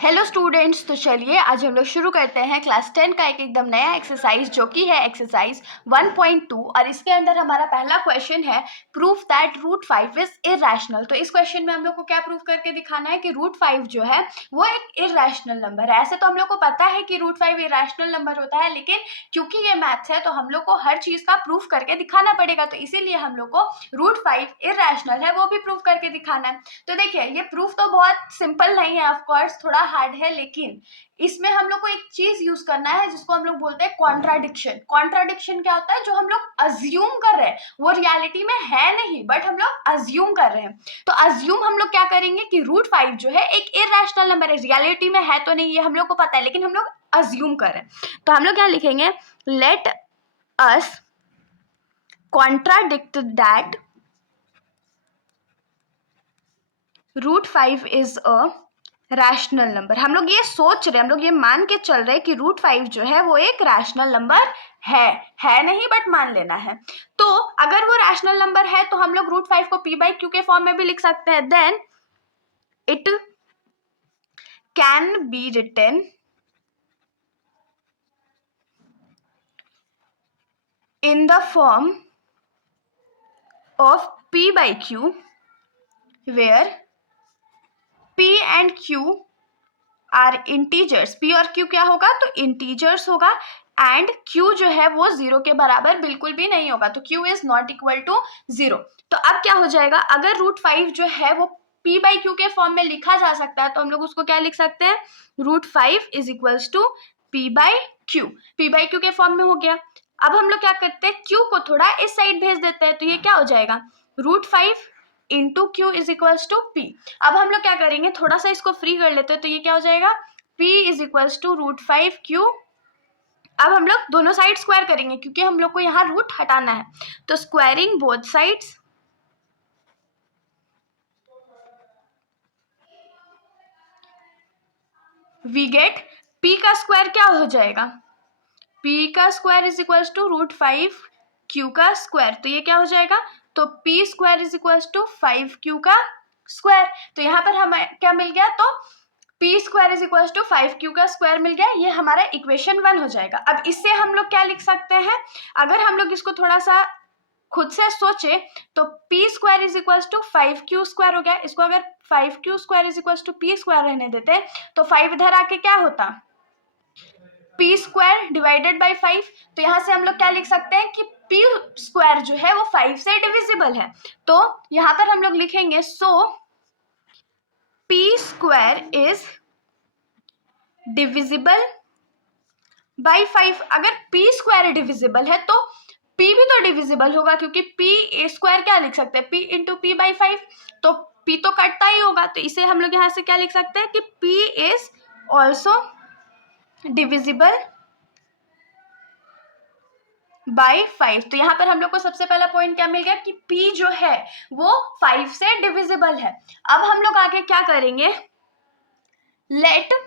Hello students, तो चलिए आज हम लोग शुरू करते हैं क्लास 10 का एक एकदम नया एक्सरसाइज जो कि है एक्सरसाइज 1.2। और इसके अंदर हमारा पहला क्वेश्चन है prove that root 5 is irrational. तो इस क्वेश्चन में हम लोग को क्या प्रूफ करके दिखाना है कि रूट 5 जो है वो एक इरेशनल नंबर है। ऐसे तो हम लोग को पता है कि रूट 5 इरेशनल नंबर होता है, लेकिन क्योंकि ये मैथ्स है तो हम लोग को हर चीज का प्रूफ करके दिखाना पड़ेगा। तो इसीलिए हम लोग को रूट 5 इरेशनल है वो भी प्रूफ करके दिखाना है। तो देखिए, ये प्रूफ तो बहुत सिंपल नहीं है, ऑफकोर्स थोड़ा हार्ड है, लेकिन इसमें हम लोग को एक चीज यूज करना है जिसको हम लोग बोलते हैं कॉन्ट्राडिक्शन। कॉन्ट्राडिक्शन क्या होता है? जो हम लोग अज्यूम कर रहे हैं वो रियलिटी में है नहीं, बट हम लोग अज्यूम कर रहे हैं। तो अज्यूम हम लोग क्या करेंगे कि रूट 5 जो है एक इरेशनल नंबर है, रियलिटी में है तो नहीं, ये हम लोग को पता है, लेकिन हम लोग अज्यूम कर रहे हैं। तो हम लोग क्या लिखेंगे? Let us contradict that root 5 is a rational number. हम लोग ये सोच रहे हैं, हम लोग ये मान के चल रहे हैं कि रूट 5 जो है वो एक रैशनल नंबर है नहीं, बट मान लेना है। तो अगर वो रैशनल नंबर है तो हम लोग रूट 5 को p बाई क्यू के फॉर्म में भी लिख सकते हैं। Then it can be written in the form of p by q where p and q are integers. p और q क्या होगा? तो इंटीजर्स होगा। एंड q जो है वो 0 के बराबर बिल्कुल भी नहीं होगा, तो q is not equal to 0। तो अब क्या हो जाएगा? अगर रूट 5 जो है वो p बाई q के फॉर्म में लिखा जा सकता है तो हम लोग उसको क्या लिख सकते हैं? Root 5 is equals to p by q। p by q के फॉर्म में हो गया। अब हम लोग क्या करते हैं? q को थोड़ा इस साइड भेज देते हैं, तो ये क्या हो जाएगा? Root 5 into q is equals to p. अब हम लोग क्या करेंगे? थोड़ा सा इसको फ्री कर लेते हैं, तो ये क्या हो जाएगा? p is equals to root 5 q. अब हम लोग दोनों साइड स्क्वायर करेंगे क्योंकि हम लोग को यहाँ रूट हटाना है, तो squaring both sides we get p का स्क्वायर क्या हो जाएगा? p का square is equals to root 5 q का स्क्वायर, तो ये क्या हो जाएगा? तो p square is equals to 5 q का स्क्वायर। तो यहाँ पर हमें क्या मिल गया? तो p square is equals to 5 q का स्क्वायर मिल गया। ये हमारा इक्वेशन 1 हो जाएगा। अब इससे हम लोग क्या लिख सकते हैं? अगर हम लोग इसको थोड़ा सा खुद से सोचे तो p square is equals to 5q square हो गया। इसको अगर 5q square is equals to p square रहने देते तो 5 इधर आके क्या होता? p square divided by 5। तो यहाँ से हम लोग क्या लिख सकते हैं कि p स्क्वायर जो है वो 5 से डिविजिबल है। तो यहाँ पर हम लोग लिखेंगे सो p square is divisible by 5। अगर p स्क्वायर डिविजिबल है तो p भी तो डिविजिबल होगा, क्योंकि p स्क्वायर क्या लिख सकते हैं? p into P by 5। तो p तो कटता ही होगा, तो इसे हम लोग यहाँ से क्या लिख सकते हैं कि p is also divisible by 5। तो यहाँ पर हम लोग को सबसे पहला पॉइंट क्या मिल गया कि p जो है वो 5 से डिविजिबल है। अब हम लोग आगे क्या करेंगे? Let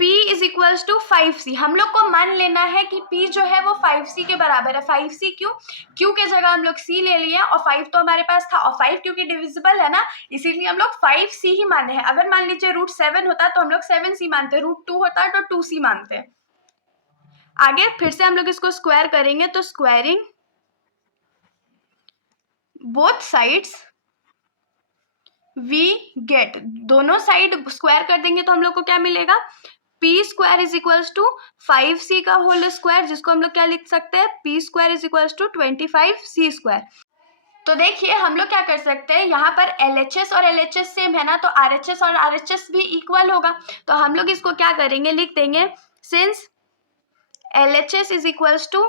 p is equals to 5c। हम लोग को मान लेना है कि p जो है वो 5c के बराबर है। 5c क्यों? q के जगह हम लोग c ले लिए और 5 तो हमारे पास था, और 5 क्योंकि डिविजिबल है ना, इसीलिए हम लोग 5c ही माने हैं। अगर मान लीजिए रूट 7 होता तो हम लोग 7c मानते, रूट 2 होता तो 2c मानते। आगे फिर से हम लोग इसको स्क्वायर करेंगे, तो squaring both sides we get, दोनों साइड स्क्वायर कर देंगे तो हम लोग को क्या मिलेगा? p square is equals to 5c का होल स्क्वायर, जिसको हम लोग क्या लिख सकते हैं? p square is equals to 25c square. तो देखिए हम लोग क्या कर सकते हैं, यहाँ पर LHS और LHS सेम है ना, तो RHS और RHS भी इक्वल होगा। तो हम लोग इसको क्या करेंगे? लिख देंगे since LHS is equals to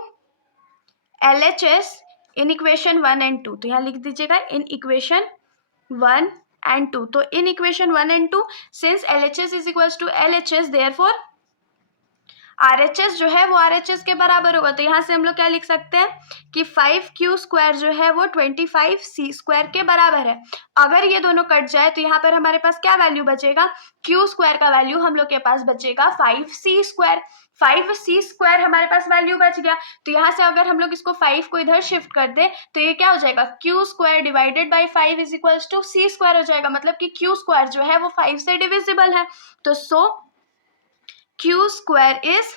LHS in equation 1 and 2। तो यहाँ लिख दीजिएगा इन इक्वेशन 1 and 2। तो इन equation 1 and 2 since LHS is equals to LHS, therefore RHS जो है वो RHS के बराबर होगा, तो यहाँ से हम लोग क्या लिख सकते हैं कि 5Q² जो है वो 25C² के बराबर है। अगर ये दोनों कट जाए तो यहाँ पर हमारे पास क्या वैल्यू बचेगा, Q² का वैल्यू हम लोग के पास बचेगा 5C²। 5C² हमारे पास वैल्यू बच गया, तो यहाँ से अगर हम लोग इसको 5 को इधर शिफ्ट कर दे तो ये क्या हो जाएगा, Q² divided by 5 is equals to C² हो जाएगा, मतलब कि Q² जो है वो 5 से डिविजिबल है। तो Q² is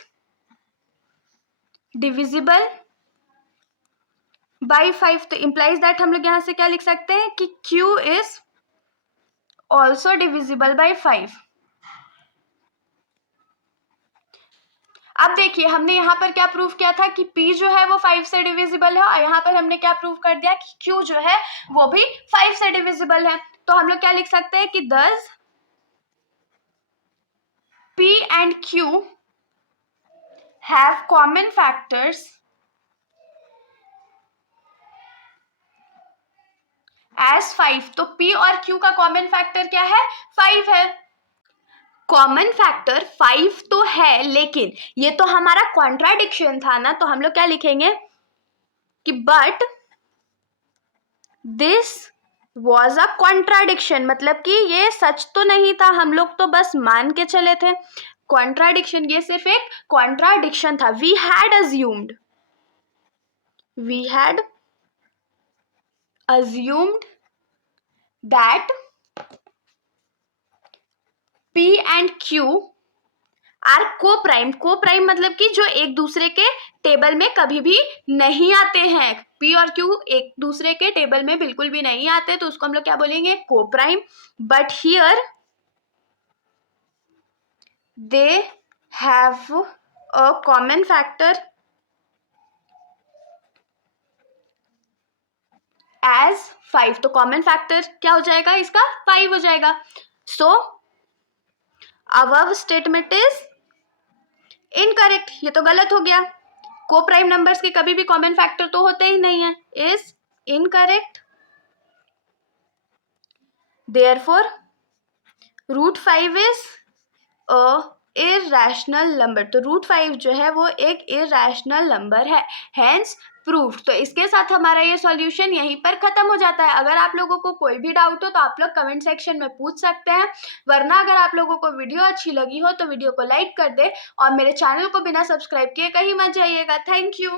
divisible by 5, तो implies that हम लोग यहाँ से क्या लिख सकते हैं कि Q is also divisible by 5। अब देखिए हमने यहाँ पर क्या प्रूव किया था कि P जो है वो 5 से डिविजिबल है, और यहाँ पर हमने क्या प्रूव कर दिया कि Q जो है वो भी 5 से डिविजिबल है। तो हम लोग क्या लिख सकते हैं कि thus P and Q have common factors as 5। तो P और Q का कॉमन फैक्टर क्या है, 5 है। कॉमन फैक्टर 5 तो है, लेकिन ये तो हमारा कॉन्ट्राडिक्शन था ना, तो हम लोग क्या लिखेंगे कि but this was a contradiction, मतलब कि ये सच तो नहीं था, हम लोग तो बस मान के चले थे। कॉन्ट्राडिक्शन, ये सिर्फ एक कॉन्ट्राडिक्शन था। We had assumed that P and Q are co-prime. Co-prime मतलब कि जो एक दूसरे के टेबल में कभी भी नहीं आते हैं। P और Q एक दूसरे के टेबल में बिल्कुल भी नहीं आते, तो उसको हम लोग क्या बोलेंगे, co-prime. But here they have a common factor as 5। तो कॉमन फैक्टर क्या हो जाएगा इसका, 5 हो जाएगा। सो अबव स्टेटमेंट इज इनकरेक्ट, ये तो गलत हो गया। को प्राइम नंबर्स के कभी भी कॉमन फैक्टर तो होते ही नहीं है, is incorrect. Therefore √5 is a irrational number. तो √5 जो है वो एक इरैशनल नंबर है, हेंस प्रूव्ड। तो इसके साथ हमारा ये सॉल्यूशन यहीं पर खत्म हो जाता है। अगर आप लोगों को कोई भी डाउट हो तो आप लोग कमेंट सेक्शन में पूछ सकते हैं, वरना अगर आप लोगों को वीडियो अच्छी लगी हो तो वीडियो को लाइक कर दे और मेरे चैनल को बिना सब्सक्राइब किए कहीं मत जाइएगा। Thank you.